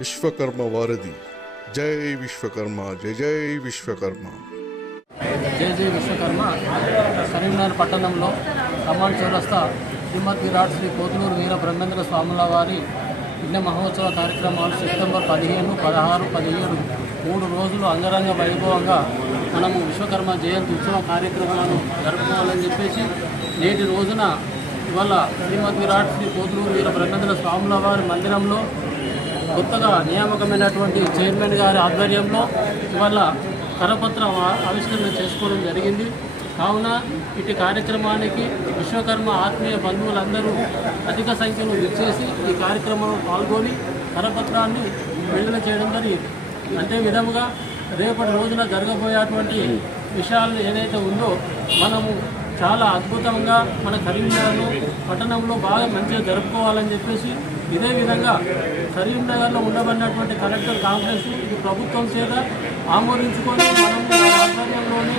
విశ్వకర్మ వారధి. జై విశ్వకర్మ, జై జై విశ్వకర్మ. జై జై విశ్వకర్మ. కరీంనగర్ పట్టణంలో కమాండ్ చౌరస్తా శ్రీమద్ విరాట్ శ్రీ కోతులూరు వీర బ్రహ్మేంద్ర స్వాముల వారి యజ్ఞ మహోత్సవ కార్యక్రమాలు సెప్టెంబర్ 15, 16, 17 3 రోజులు అంగరంగ వైభవంగా మనము విశ్వకర్మ జయంతి ఉత్సవ కార్యక్రమాలను జరుపుకోవాలని చెప్పేసి నేటి రోజున ఇవాళ శ్రీమద్ విరాట్ శ్రీ కోతులూరు వీర బ్రహ్మేంద్ర స్వాముల వారి మందిరంలో కొత్తగా నియామకమైనటువంటి చైర్మన్ గారి ఆధ్వర్యంలో ఇవాళ కరపత్రం ఆవిష్కరణ చేసుకోవడం జరిగింది. కావున ఇటు కార్యక్రమానికి విశ్వకర్మ ఆత్మీయ బంధువులందరూ అధిక సంఖ్యలో విచ్చేసి ఈ కార్యక్రమంలో పాల్గొని కరపత్రాన్ని విడుదల చేయడం జరిగింది. అంతే విధముగా రేపటి రోజున జరగబోయేటువంటి విషయాలను ఏదైతే ఉందో మనము చాలా అద్భుతంగా మన కరీంనగర్లో పట్టణంలో బాగా మంచిగా జరుపుకోవాలని చెప్పేసి ఇదే విధంగా కరీంనగర్లో ఉండబడినటువంటి కలెక్టర్ కాంప్లెక్స్ ఇది ప్రభుత్వం చేత ఆమోదించుకొని మనం ఆధ్వర్యంలోనే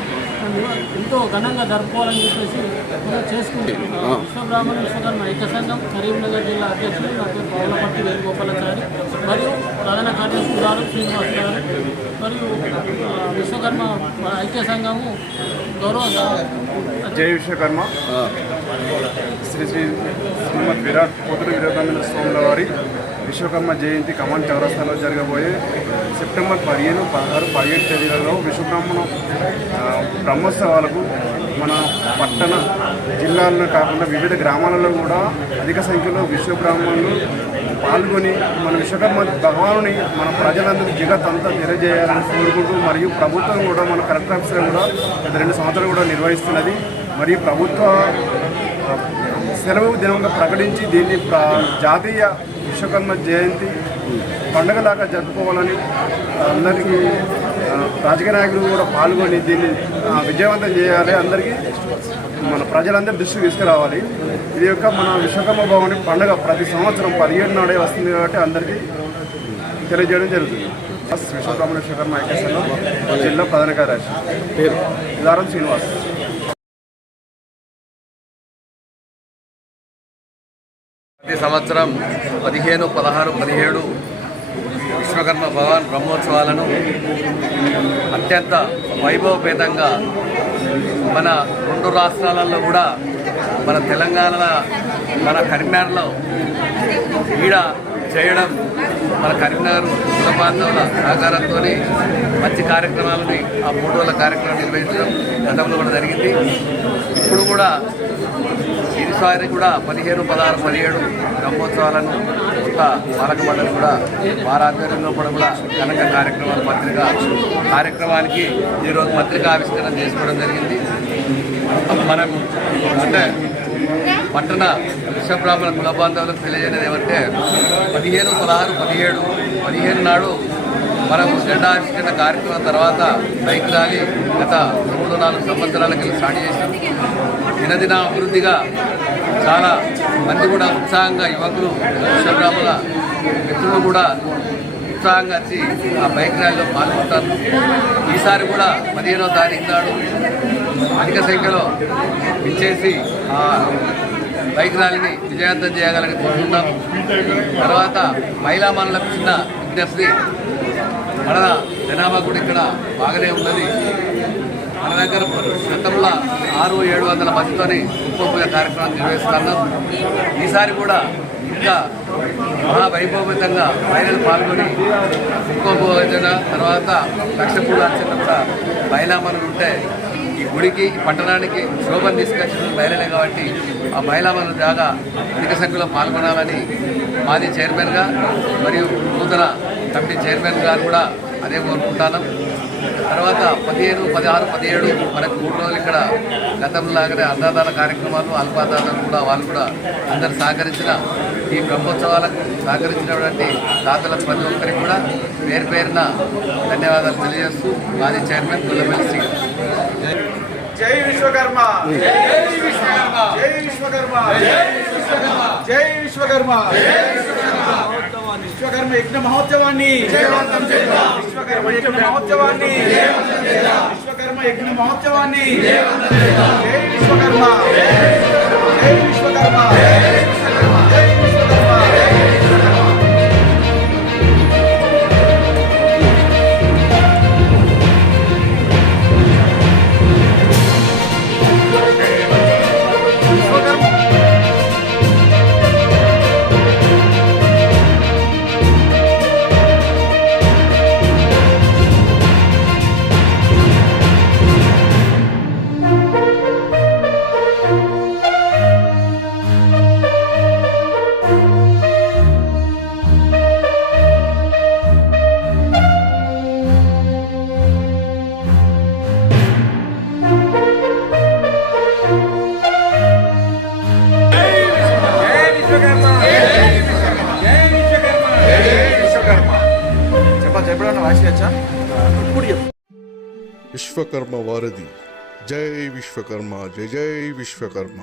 ఎంతో ఘనంగా జరుపుకోవాలని చెప్పేసి మనం చేసుకుంటాం. విశ్వబ్రాహ్మణ విశ్వకర్మ ఐక్య సంఘం కరీంనగర్ జిల్లా అధ్యక్షులు నా పేరు పౌలపర్తి వేణుగోపాలాచారి మరియు ప్రధాన కార్యదర్శి గారు శ్రీనివాస్ గారు మరియు విశ్వకర్మ ఐక్య సంఘము గౌరవ జై విశ్వకర్మ శ్రీ శ్రీమద్ విరాట్ కోతులూరు వీర బ్రహ్మేంద్ర స్వాముల వారి విశ్వకర్మ జయంతి కమాండ్ చౌరస్తాలో జరగబోయే సెప్టెంబర్ 15, 16, 17 తేదీలలో విశ్వబ్రాహ్మణ బ్రహ్మోత్సవాలకు మన పట్టణ జిల్లాల్లో కాకుండా వివిధ గ్రామాలలో కూడా అధిక సంఖ్యలో విశ్వబ్రాహ్మణులు పాల్గొని మన విశ్వకర్మ భగవానుని మన ప్రజలందరూ జగత్ అంతా తెలియజేయాలని కోరుకుంటూ మరియు ప్రభుత్వం కూడా మన కలెక్టర్ ఆఫీసులో కూడా గత 2 సంవత్సరాలు కూడా నిర్వహిస్తున్నది. మరియు ప్రభుత్వ సెలవు దినంగా ప్రకటించి దీన్ని జాతీయ విశ్వకర్మ జయంతి పండుగలాగా జరుపుకోవాలని అందరికీ రాజకీయ నాయకులు కూడా పాల్గొని దీన్ని విజయవంతం చేయాలి. అందరికీ మన ప్రజలందరి దృష్టికి తీసుకురావాలి. ఇది యొక్క మన విశ్వకర్మ భవని పండుగ ప్రతి సంవత్సరం 17 నాడే వస్తుంది కాబట్టి అందరికీ తెలియజేయడం జరుగుతుంది. విశ్వకర్మ ఐక్య సంఘం జిల్లా ప్రధాన కార్యదర్శి పేరు దారం శ్రీనివాస్. ప్రతి సంవత్సరం 15, 16, 17 విశ్వకర్మ భగవాన్ బ్రహ్మోత్సవాలను అత్యంత వైభవపేతంగా మన 2 రాష్ట్రాలలో కూడా మన తెలంగాణలో మన కరీంనగర్లో ఈడ చేయడం మన కరీంనగర్ కుల బాంధవుల సహకారంతో మంచి కార్యక్రమాలని ఆ 3 రోజుల కార్యక్రమం నిర్వహించడం గతంలో కూడా జరిగింది. ఇప్పుడు కూడా ఈసారి కూడా 15, 16, 17 బ్రహ్మోత్సవాలను కొత్త పాలక మండలి కూడా వారి ఆధ్వర్యంలో కూడా ఘనంగా కార్యక్రమాలు కార్యక్రమానికి ఈరోజు పత్రికా ఆవిష్కరణ చేసుకోవడం జరిగింది. మనం అంటే పట్టణ విశ్వబ్రాహ్మణ కుల బాంధవులకు తెలియజేయడం ఏమంటే 15, 16, 17, 15 నాడు మనం జెండా ఆవిష్కరణ కార్యక్రమం తర్వాత బైక్ ర్యాలీ గత 3-4 సంవత్సరాలకి స్టార్ట్ చేశాం. దినదిన అభివృద్ధిగా చాలా మంది కూడా ఉత్సాహంగా యువకులు విశ్వబ్రాహ్మణ మిత్రులు కూడా ఉత్సాహంగా వచ్చి ఆ బైక్ ర్యాలీలో పాల్గొంటారు. ఈసారి కూడా 15వ తారీఖు నాడు అధిక సంఖ్యలో ఇచ్చేసి ఆ బైక్ ర్యాలీని విజయవంతం చేయగలని కోరుకుంటాం. తర్వాత మహిళా మనులకు చిన్న విజ్ఞప్తి, మన జనాభా కూడా ఇక్కడ బాగానే ఉన్నది. మన దగ్గర గతంలో 600-700 మందితోని ఉపయోగ కార్యక్రమం నిర్వహిస్తున్నాం. ఈసారి కూడా ఇంకా మహావైభవపేతంగా మహిళలు పాల్గొని ఉపయోగ తర్వాత లక్షపూడి అర్చన కూడా మహిళా మనులు ఉంటే ఈ గుడికి ఈ పట్టణానికి శోభను తీసుకొచ్చిన మహిళలే కాబట్టి ఆ మహిళా మనుల జాగా అధిక సంఖ్యలో పాల్గొనాలని మాజీ చైర్మన్గా మరియు నూతన కమిటీ చైర్మన్ గారు కూడా అదే కోరుకుంటాను. తర్వాత 15, 16, 17 మనకు 3 రోజులు ఇక్కడ గతంలాగానే అన్నదాన కార్యక్రమాలు అల్పాదానం కూడా వాళ్ళు కూడా అందరు సహకరించిన ఈ బ్రహ్మోత్సవాలకు సహకరించినటువంటి దాతలకు ప్రతి ఒక్కరికి కూడా పేరు పేరున ధన్యవాదాలు తెలియజేస్తూ మాజీ చైర్మన్ గుల్లపల్లి శ్రీ. జై విశ్వకర్మ, జై విశ్వకర్మ, జై విశ్వకర్మ, జై విశ్వకర్మ, విశ్వకర్మ యజ్ఞ మహోత్సవాన్ని విశ్వకర్మ యజ్ఞ మహోత్సవాన్ని విశ్వకర్మ యజ్ఞ మహోత్సవాన్ని జై విశ్వకర్మ, జై విశ్వకర్మ, జై విశ్వకర్మ, జై విశ్వకర్మ. ఎప్పుడన్నా వాసియచ్చా ఇప్పుడు చెప్పు. విశ్వకర్మ వారధి. జై విశ్వకర్మ, జై జై విశ్వకర్మ.